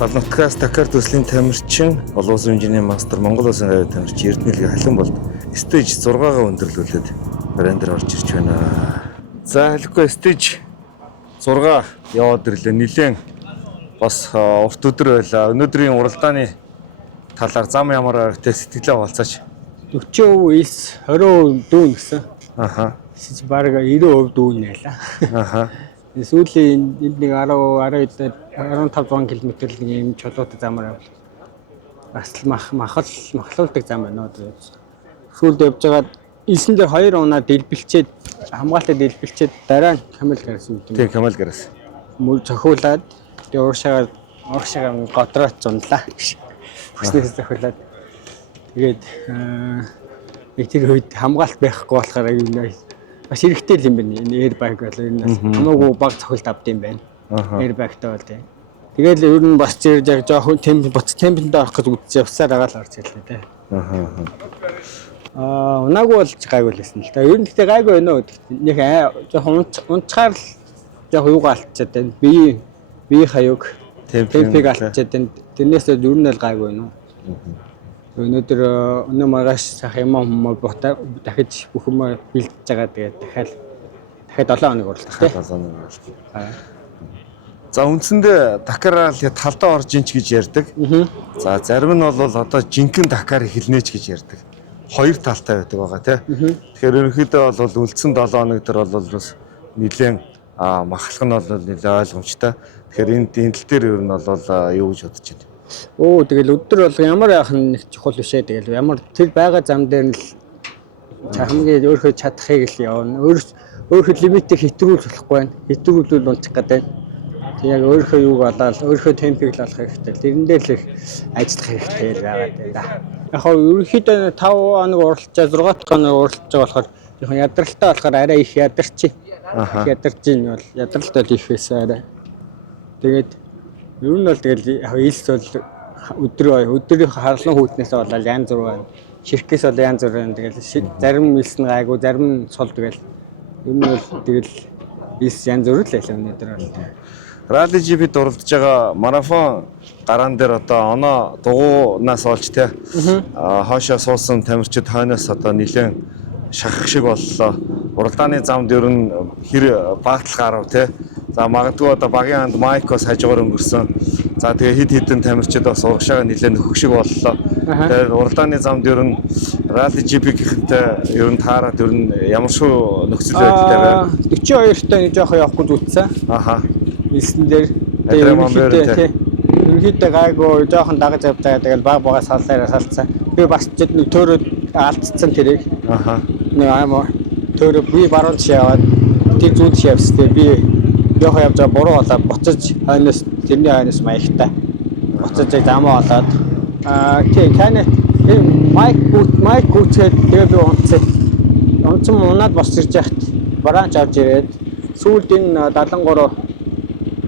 Талнутгаас Дакар төслийн тамирчин, олон улсын инженерийн мастер, Монгол улсын авиа тамирчин Эрдэнэлгийн халин болд стейж 6-гаа өндөрлүүлээд брендер орж ирж байна. За хэлэхгүй стейж 6 яваад ирлээ. Нилээн бас урт өдөр байлаа. Өнөөдрийн уралдааны талаар зам ямар те сэтгэлээ болцооч. 40% ис 20% дүүн гэсэн. Аха. Бараг 90% дүүн байлаа. Аха. Сүүлийн энд нэг 15 км нэг юм чулуутай замаар явбал бас махалуулдаг зам байна уу. Сүүлд явж байгаад элсэн дээр 2 унаа дэлбэлчээд хамгаалалтад дэлбэлчээд дараа нь камел гараас юм. Тийм камел гараас. Мөр цохиулаад тэгээ урагшаага годроод зунлаа. Хүснээс цохиулаад тэгээд нэг тэр үед хамгаалт байхгүй болохоор юм бас хэрэгтэй юм байна. Airbag бол энэ хамаагүй баг цохилт авд юм байна. Airbagтай бол тийм. Тэгэл ер нь бас зэрэг яг жоохон темпэнд орох гэж үдчих явсаар агаал орж ирлээ те. Унаагүй болж гайгүй лсэн л та. Ер нь гэхдээ гайгүй байна уу. Нэг жоохон унцгаар л жоохон юугаа алдчихад байна. Бие хаяг темпийг алдчихад байна. Тэрнээс ер нь л гайгүй байна уу. Өнөөдөр өнөө маргааш сах юм дахиж бүх юм бэлдэж байгаа. Тэгээд дахиад 7 хоног уралдах тийм. 7 хоног уралдах. За үндсэндээ Дакараа л талдаа орж ин ч гэж ярьдаг. За зарим нь бол одоо жинхэнэ Дакар эхэлнэж гэж ярьдаг. Хоёр талтай байдаг байгаа тийм. Тэгэхээр ерөнхийдөө бол үлдсэн 7 хоног дээр бол бас нэлээд махлах нь бол нэлээд ойлгомжтой. Тэгэхээр энэ тал дээр ер нь бол юу гэж бодож байна? Тэгэл өдөр бол ямар яах нь нэг чухал биш ээ. Тэгэл ямар тэр байгаа зам дээр нь л хамгийн өөрөө чадахыг л явна. Өөрөө лимитийг хэтрүүлж болохгүй байна. Хэтрүүлвэл унчих гэдэг. Тэг яг өөрөө юуг олоод өөрөө темпийг л олох хэрэгтэй. Тэрэн дээр л их ажиллах хэрэгтэй байгаад байна да. Яг хоо ерөнхийдөө 5 хоног уралдаж 6 дахь хоног уралдаж байгаа болохоор яг ядралтай болохоор арай их ядарч. Ядарч ийн бол ядралт бол их байсан арай. Тэгээд ер нь бол тэгэл илс бол өдрийн харлан хүүтнээс болоод янз бүр байна. Ширхгээс бол янз бүр байна. Тэгэл зарим илс нь гайгүй, зарим нь сул тэгэл. Ер нь бол тэгэл илс янз бүр л байлаа өнөөдөр бол. Rally GP-д уралдаж байгаа марафон гараан дээр одоо оноо дугуйнаас олж те хоошоо суусан тамирчид хойноос одоо нэлээд шахах шиг боллоо. Уралдааны замд ер нь хэр багтал гарав те. За магадгүй одоо багийн ханд майкос хажуугаар өнгөрсөн. За тэгээ хид хідэн тамирчид бас урагшаага нэлээд нөхөх шиг боллоо. Тэгээд уралдааны замд ер нь Rally GP гэхэнтэй ер нь таарад ер нь ямар шүү нөхцөл байдалтай байв? 42-тай нэг жоох явахгүй зүтсэн. Аха. Илсэн дээр ерөнхийдөө гайгүй жоохон дагаж явж байгаа. Тэгэл багаас саллаараа салцсан. Би бас нэг төөрөд алдцсан тэрийг. Аха. Нэг аймаа төөрөө би баруун чи яваад тэр зүүн чи явстэй би жоохон явж байгаа буруу болоод буцаж хойноос тэрний хойноос маягтай. Буцаж замаа болоод тийм таны майк гүцээд тэгээ би унцсан унаад босч ирж яхад бараанч орж ирээд сүүлд энэ 73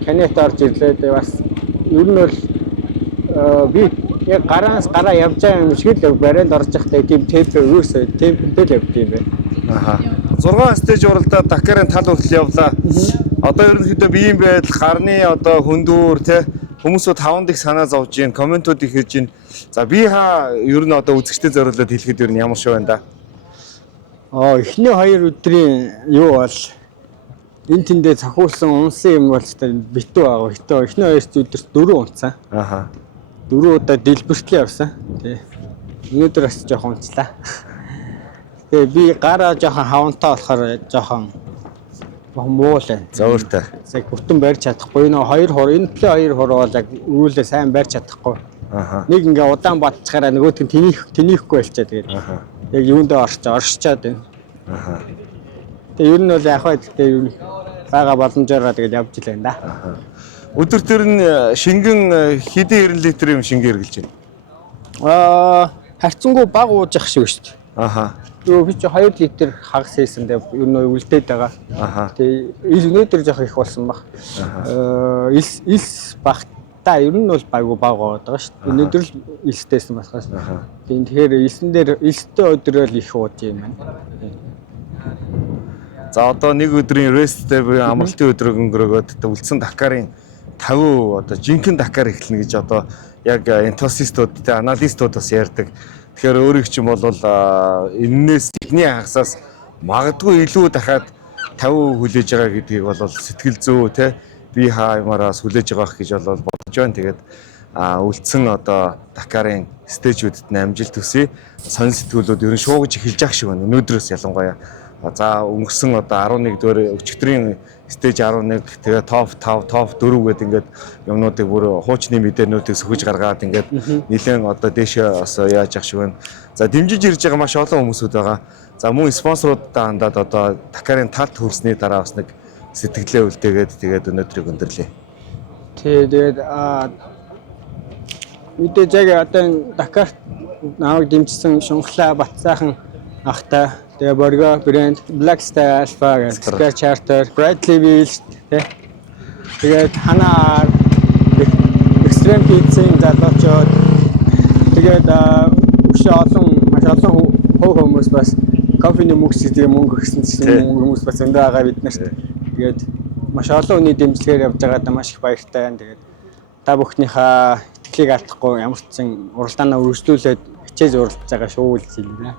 канет орж ирлээ. Тэгээ бас ер нь бол би яг гараа явж байгаа юм шиг л барайл орж явахдаа тийм темп өрөөсөө темптэй л явд юм байна. Аха. 6 стейж уралдаад Дакарын тал хүртэл явлаа. Одоо ерөнхийдөө биеийн байдал, гарны одоо хөндүүр те хүмүүсүүд тавандыг санаа зовж гин, комментууд их хийж гин. За би ер нь одоо үзэгчдэд зориулаад хэлэхэд ер нь ямар шиг байна да? Эхний 2 өдрийн юу бол энэ тэндээ цохиулсан унсан юм бол битүү байгаа. Битүү. Эхний 2 өдөрт 4 унцсан. 4 удаа дэлбэртлээ явсан. Тий. Өнөөдөр бас жоохон унцлаа. Тэгээ би гараа жоохон хавантаа болохоор жоохон муу л байна. Зөөртэй. Яг бүтэн барьж чадахгүй. Энэ 2 хор, энэ плей 2 хор бол яг үүлээ сайн барьж чадахгүй. Нэг ингээ удаан батчаараа нөгөөдг нь тэнийхгүй болчаа тэгээд. Яг юундээ оршчаад байна. Тэгээ ер нь бол яг хаа тэгээ бага боломжоор тэгээд явж илээ да. Өдөр төр нь шингэн хэдэн 90 литр юм шингэн хэрглэж байна? Харьцангуй бага ууж ах шиг шүү дээ. Юу би чи 2 литр хагас хийсэн дээр ер нь үлдээд байгаа. Тэгээ өнөөдөр жоох их болсон баг. Ил багтаа ер нь бол байгуу бага болоод байгаа шүү дээ. Өнөөдөр л илстэйсэн болохоос. Тэгэхээр илсэн дээр илстэй өдрөөл их ууж юм байна. За одоо нэг өдрийн ресттэй буюу амралтын өдрөг өнгөрөөгөөд үлдсэн Дакарын 50 одоо жинхэнэ Дакар эхэлнэ гэж одоо яг энтусистууд те аналистууд бас ярьдаг. Тэгэхээр өөрийг чинь бол энээс эхний хагасаас магадгүй илүү дахиад 50 хүлээж байгаа гэдгийг бол сэтгэл зүй те бие хааймараас хүлээж байгаа гэж бол бодож байна. Тэгээд үлдсэн одоо Дакарын стейжүүдэд амжилт төсөй. Сонин сэтгүүлүүд ер нь шуугж эхэлж байгаа шиг байна. Өнөөдрөөс ялангуяа. За өнгөрсөн одоо 11 дэх өчигдрийн стейж 11 тэгээ топ 5, топ 4 гэдэг ингээд юмнуудыг бүр хуучны мэдээнүүдийг сөхөж гаргаад ингээд нэлээд одоо дээшээ бас яаж ах шиг байна. За дэмжиж ирж байгаа маш олон хүмүүсүүд байгаа. За мөн спонсоруудаа хандаад одоо Дакарын талт хүрсний дараа бас нэг сэтгэлээ үлдээгээд тэгээд өнөөдрийг өндөрлөө. Тэгээд мэдээж яг одоо Дакарт намайг дэмжсэн Шунхлаа Батсайхан ахтай тэгээ Borgo брэнд Black Star Alpha Sky Charter Bradley Wheels тэгээд ханаар Extreme Pizza-ийн залуучууд тэгээд маш олон хүмүүс бас кофений мөнгө гэдэг мөнгө өгсөн хүмүүс бас өндөө байгаа бид нарт. Тэгээд маш олон хүний дэмжлэгээр явж байгаадаа маш их баяртай байна. Тэгээд та бүхнийхээ итгэлийг алдахгүй ямар ч зэн уралдаанаа үргэлжлүүлээд хичээж уралдаж байгаа шүү гэж хэлнэ.